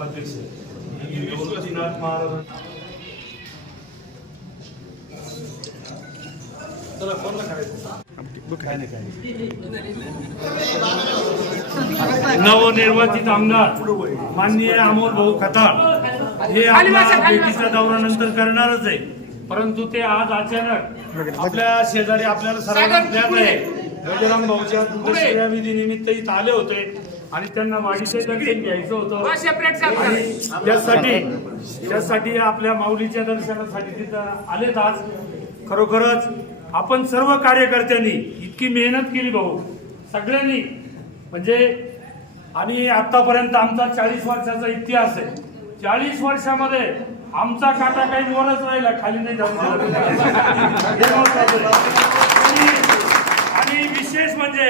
अध्यक्ष निवृत्तीनाथ महाराज चला कोणला नवनिर्वाचित आमदार माननीय अमोल भाऊ खताळ. हे आपल्या भेटीचा दौरा नंतर करणारच आहे. परंतु ते आज अचानक आपल्या शेजारी आपल्याला सर्वांना ज्ञात आहे गजाराम भाऊच्या विधी निमित्त इथं आले होते. आणि त्यांना माडीचे दर्शन घ्यायचं होतं. आणि त्यासाठी त्यासाठी आपल्या माऊलीच्या दर्शनासाठी तिथं आलेत आज. खरोखरच आपण सर्व कार्यकर्त्यांनी इतकी मेहनत केली भाऊ. सगळ्यांनी. म्हणजे आणि आतापर्यंत आमचा चाळीस वर्षाचा इतिहास आहे. चाळीस वर्षामध्ये आमचा काटा काही वरच राहिला खाली नाही जाऊन आणि विशेष म्हणजे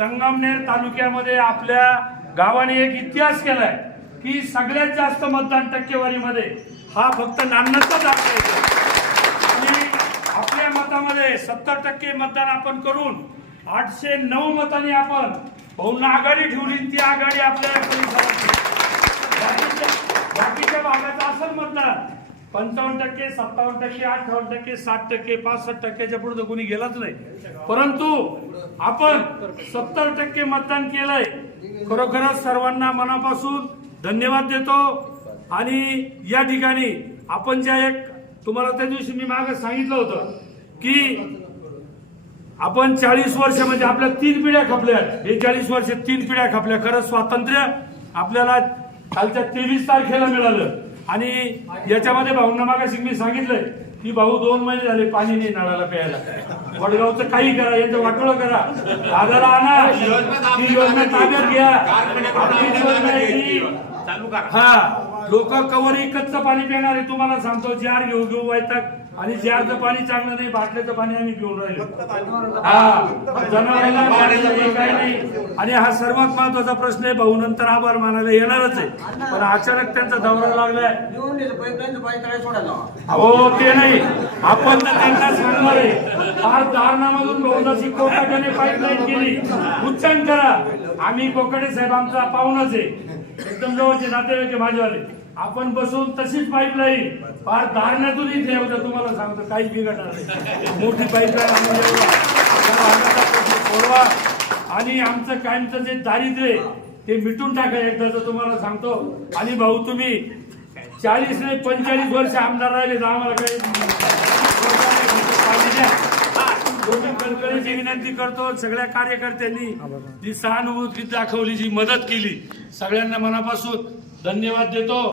संगमनेर तालुक्यामध्ये आपल्या गावाने एक इतिहास केलाय की सगळ्यात जास्त मतदान टक्केवारीमध्ये हा फक्त नान्नचा दाखला येतो आणि आपल्या मतामध्ये सत्तर टक्के मतदान आपण करून आठशे नऊ मतांनी आपण भाऊंना आघाडी ठेवली ती आघाडी आपल्या परिसरात बाकीच्या बाकीच्या भागात असेल मतदान. पंचावन्न टक्के सत्तावन्न टक्के अठ्ठावन्न टक्के साठ टक्के पासष्ट टक्क्याच्या पुढे तर कोणी गेलाच नाही. परंतु आपण सत्तर टक्के मतदान केलंय. खरोखरच सर्वांना मनापासून धन्यवाद देतो. आणि या ठिकाणी आपण ज्या एक तुम्हाला त्या दिवशी मी मागे सांगितलं होतं की आपण चाळीस वर्ष म्हणजे आपल्या तीन पिढ्या खपल्या बेचाळीस वर्ष तीन पिढ्या खपल्या. खरंच स्वातंत्र्य आपल्याला कालच्या तेवीस तारखेला मिळालं. आणि याच्यामध्ये भाऊंना मागाशी मी सांगितलंय की भाऊ दोन महिने झाले पाणी नाही नळाला प्यायला. वडगावचं काही करा याचं वाटोळं करा. दादाला आणा. ती योजना ताब्यात घ्या. आपली योजना आहे की हा. लोक कवरी कच्चं पाणी पिणार आहे तुम्हाला सांगतो जार घेऊ घेऊ वैताग. आणि जारचं पाणी चांगलं नाही बाटल्याचं पाणी आम्ही पिऊन राहिलो. हा. जनावरांना पाण्याचं नाही. आणि हा सर्वात महत्त्वाचा प्रश्न आहे भाऊ नंतर आभार मानायला येणारच आहे. पण अचानक त्यांचा दौरा लागलाय. हो ते नाही. आपण तर त्यांना सांगणार आहे. फार दारणामधून बहुदासी कोकाट्याने पाईपलाईन केली. उच्चांक करा. आम्ही कोकाटे साहेब आमचा पाहुणच आहे. एकदम जवळचे नातेवाईक माझेवाले. आपण बसून तशीच पाईपलाईन फार दारणातून इथे होतं तुम्हाला सांगतो काही बिघडणार नाही. मोठी पाईपलाईन आणून एवढा त्या भागाचा प्रश्न सोडवा आणि आमचं कायमचं जे दारिद्र्य आहे, ते मिटून टाका एकदाच तुम्हाला सांगतो. आणि भाऊ तुम्ही चाळीस नाही पंचेचाळीस वर्ष आमदार राहिले तर आम्हाला काही विनंती करतो सगळ्या कार्यकर्त्यांनी जी सहानुभूती दाखवली जी मदत केली. सगळ्यांना मनापासून धन्यवाद देतो.